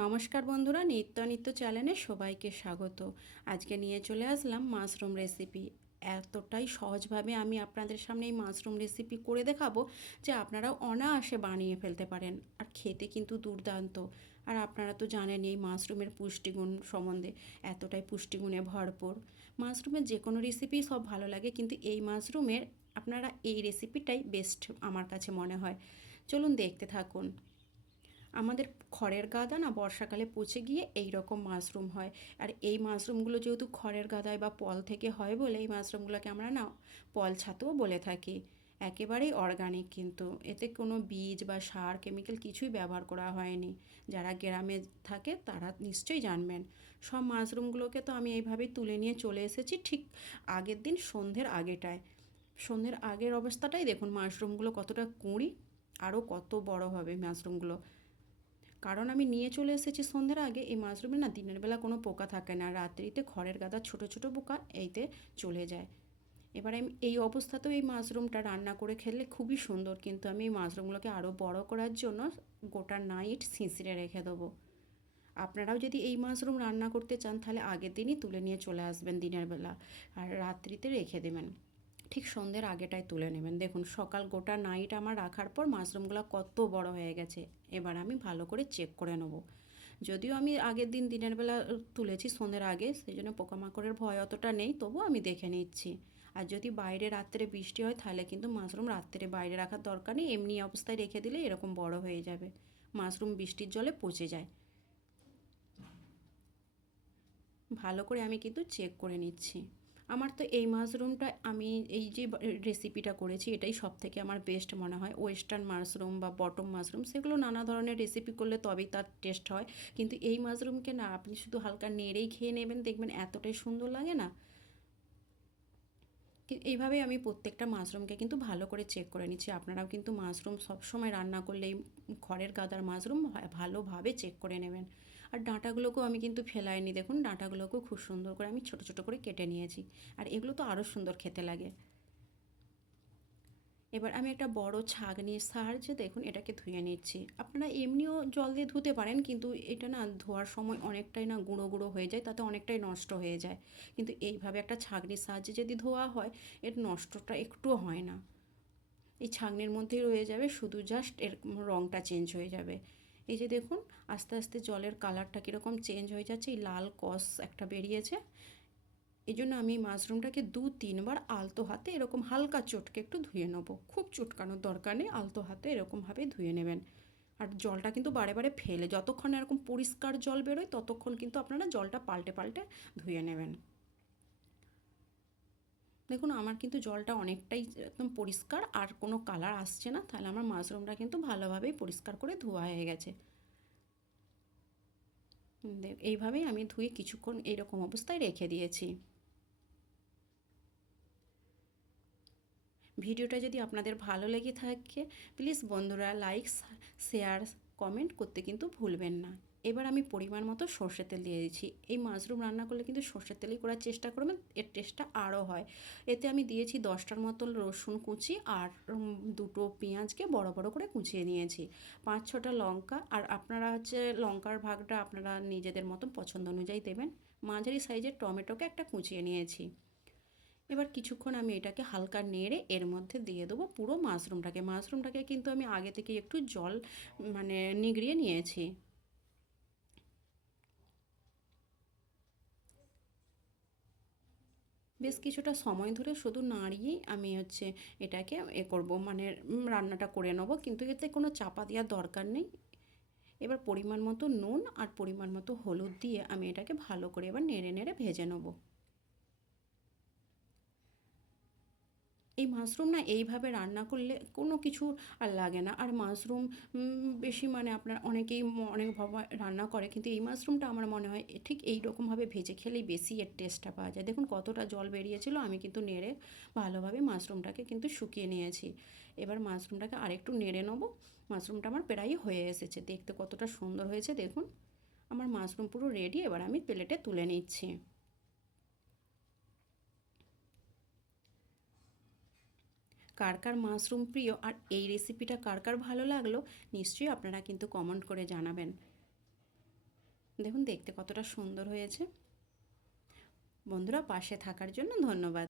নমস্কার বন্ধুরা, নিত্য নিত্য চ্যানেলে সবাইকে স্বাগত। আজকে নিয়ে চলে আসলাম মাশরুম রেসিপি। এতটাই সহজভাবে আমি আপনাদের সামনে এই মাশরুম রেসিপি করে দেখাবো যে আপনারা অনায়াসে বানিয়ে ফেলতে পারেন আর খেতে কিন্তু দুর্দান্ত। আর আপনারা তো জানেন এই মাশরুমের পুষ্টিগুণ সম্বন্ধে এতটাই পুষ্টিগুণে ভরপুর। মাশরুমের যে কোনো রেসিপি সব ভালো লাগে, কিন্তু এই মাশরুমের আপনারা এই রেসিপিটাই বেস্ট আমার কাছে মনে হয়। চলুন দেখতে থাকুন। আমাদের খড়ের গাদা না বর্ষাকালে পচে গিয়ে এই রকম মাশরুম হয়। আর এই মাশরুমগুলো যেহেতু খড়ের গাদায় বা পল থেকে হয় বলে এই মাশরুমগুলোকে আমরা না পল ছাতুও বলে থাকি। একেবারেই অর্গানিক কিন্তু। এতে কোনো বীজ বা সার কেমিক্যাল কিছুই ব্যবহার করা হয়নি। যারা গ্রামে থাকে তারা নিশ্চয়ই জানবেন। সব মাশরুমগুলোকে তো আমি এইভাবেই তুলে নিয়ে চলে এসেছি ঠিক আগের দিন সন্ধ্যের আগেটায়। সন্ধ্যের আগের অবস্থাটাই দেখুন মাশরুমগুলো কতটা কুঁড়ি, আরও কত বড় হবে মাশরুমগুলো। কারণ আমি নিয়ে চলে এসেছি সন্ধ্যের আগে, এই মাশরুমে না দিনের বেলা কোনো পোকা থাকে না, রাত্রিতে খড়ের গাদা ছোট ছোট পোকা এইতে চলে যায়। এবার আমি এই অবস্থাতেও এই মাশরুমটা রান্না করে খেলে খুবই সুন্দর, কিন্তু আমি এই মাশরুমগুলোকে আরও বড় করার জন্য গোটা নাইট ছিঁচড়ে রেখে দেবো। আপনারাও যদি এই মাশরুম রান্না করতে চান, তাহলে আগের দিনই তুলে নিয়ে চলে আসবেন দিনের বেলা, আর রাত্রিতে রেখে দেবেন। ঠিক সন্ধ্যের আগেটাই তুলে নেবেন। দেখুন, সকাল গোটা নাইট আমার রাখার পর মাশরুমগুলো কত বড় হয়ে গেছে। এবার আমি ভালো করে চেক করে নেব। যদিও আমি আগের দিন দিনের বেলা তুলেছি সন্ধ্যের আগে, সেই জন্য পোকামাকড়ের ভয় অতটা নেই তবু আমি দেখে নিচ্ছি। আর যদি বাইরে রাত্রে বৃষ্টি হয়, তাহলে কিন্তু মাশরুম রাত্রে বাইরে রাখার দরকার নেই, এমনি অবস্থায় রেখে দিলে এরকম বড় হয়ে যাবে। মাশরুম বৃষ্টির জলে পচে যায়। ভালো করে আমি কিন্তু চেক করে নিচ্ছি। আমার তো এই মাশরুমটা আমি এই যে রেসিপিটা করেছি, এটাই সব থেকে আমার বেস্ট মনে হয়। ওয়েস্টার্ন মাশরুম বা বটম মাশরুম, সেগুলো নানা ধরনের রেসিপি করলে তবেই তার টেস্ট হয়। কিন্তু এই মাশরুমকে না, আপনি শুধু হালকা নেড়েই খেয়ে নেবেন, দেখবেন এতটাই সুন্দর লাগে না। এইভাবে আমি প্রত্যেকটা মাশরুমকে কিন্তু ভালো করে চেক করে নিচ্ছি। আপনারাও কিন্তু মাশরুম সবসময় রান্না করলেই খড়ের গাদার মাশরুম ভালোভাবে চেক করে নেবেন। আর ডাঁটাগুলোকেও আমি কিন্তু ফেলাইনি। দেখুন, ডাঁটাগুলোকেও খুব সুন্দর করে আমি ছোট ছোট করে কেটে নিয়েছি। আর এগুলো তো আরও সুন্দর খেতে লাগে। এবার আমি একটা বড় ছাগনির সাহায্যে দেখুন, এটাকে ধুয়ে নিচ্ছি। আপনারা এমনিও জল দিয়ে ধুতে পারেন, কিন্তু এটা না ধোয়ার সময় অনেকটাই না গুঁড়ো গুঁড়ো হয়ে যায়, তাতে অনেকটাই নষ্ট হয়ে যায়। কিন্তু এইভাবে একটা ছাগনির সাহায্যে যদি ধোয়া হয়, এর নষ্টটা একটুও হয় না। এই ছাগনির মধ্যেই রয়ে যাবে, শুধু জাস্ট এর রঙটা চেঞ্জ হয়ে যাবে। এই যে দেখুন, আস্তে আস্তে জলের কালারটা কীরকম চেঞ্জ হয়ে যাচ্ছে, এই লাল কস একটা বেরিয়েছে। এই জন্য আমি মাশরুমটাকে দু, তিনবার আলতো হাতে এরকম হালকা চটকে একটু ধুয়ে নেব। খুব চটকানোর দরকার নেই, আলতো হাতে এরকমভাবে ধুয়ে নেবেন। আর জলটা কিন্তু বারে বারে ফেলে, যতক্ষণ এরকম পরিষ্কার জল বেরোয়, ততক্ষণ কিন্তু আপনারা জলটা পাল্টে পাল্টে ধুয়ে নেবেন। দেখুন, আমার কিন্তু জলটা অনেকটাই একদম পরিষ্কার, আর কোনো কালার আসছে না, তাহলে আমার মাশরুমটা কিন্তু ভালোভাবেই পরিষ্কার করে ধোয়া হয়ে গেছে। এইভাবেই আমি ধুয়ে কিছুক্ষণ এইরকম অবস্থায় রেখে দিয়েছি। ভিডিওটা যদি আপনাদের ভালো লেগে থাকে প্লিজ বন্ধুরা লাইক শেয়ার কমেন্ট করতে কিন্তু ভুলবেন না। এবার আমি পরিমাণ মতো সর্ষের তেল দিয়ে দিয়েছি এই মাশরুম রান্না করলে কিন্তু সর্ষের তেলই করার চেষ্টা করবেন, এর টেস্টটা আরও হয়। এতে আমি দিয়েছি দশটার মতো রসুন কুচি আর দুটো পেঁয়াজকে বড় বড় করে কুচিয়ে নিয়েছি। পাঁচ ছটা লঙ্কা আর আপনারা হচ্ছে লঙ্কার ভাগটা আপনারা নিজেদের মতন পছন্দ অনুযায়ী দেবেন। মাঝারি সাইজের টমেটোকে একটা কুচিয়ে নিয়েছি। এবার কিছুক্ষণ আমি এটাকে হালকা নেড়ে এর মধ্যে দিয়ে দেবো পুরো মাশরুমটাকে। মাশরুমটাকে কিন্তু আমি আগে থেকে একটু জল মানে নিগড়িয়ে নিয়েছি। বেশ কিছুটা সময় ধরে শুধু নাড়িয়েই আমি হচ্ছে এটাকে এ করব মানে রান্নাটা করে নেব, কিন্তু এতে কোনো চাপা দেওয়ার দরকার নেই। এবার পরিমাণ মতো নুন আর পরিমাণ মতো হলুদ দিয়ে আমি এটাকে ভালো করে এবার নেড়ে নেড়ে ভেজে নেব। এই মাশরুম না এইভাবে রান্না করলে কোনো কিছু আর লাগে না। আর মাশরুম বেশি মানে আপনার অনেকেই অনেকভাবে রান্না করে, কিন্তু এই মাশরুমটা আমার মনে হয় ঠিক এই রকমভাবে ভেজে খেলেই বেশি এর টেস্টটা পাওয়া যায়। দেখুন কতটা জল বেরিয়েছিল, আমি কিন্তু নেড়ে ভালোভাবে মাশরুমটাকে কিন্তু শুকিয়ে নিয়েছি। এবার মাশরুমটাকে আরেকটু নেড়ে নেব। মাশরুমটা আমার প্রায়ই হয়ে এসেছে, দেখতে কতটা সুন্দর হয়েছে দেখুন। আমার মাশরুম পুরো রেডি এবার আমি প্লেটে তুলে নিচ্ছি। কার কার মাশরুম প্রিয় আর এই রেসিপিটা কার কার ভালো লাগল নিশ্চয়ই আপনারা কিন্তু কমেন্ট করে জানাবেন। দেখুন, দেখতে কতটা সুন্দর হয়েছে। বন্ধুরা, পাশে থাকার জন্য ধন্যবাদ।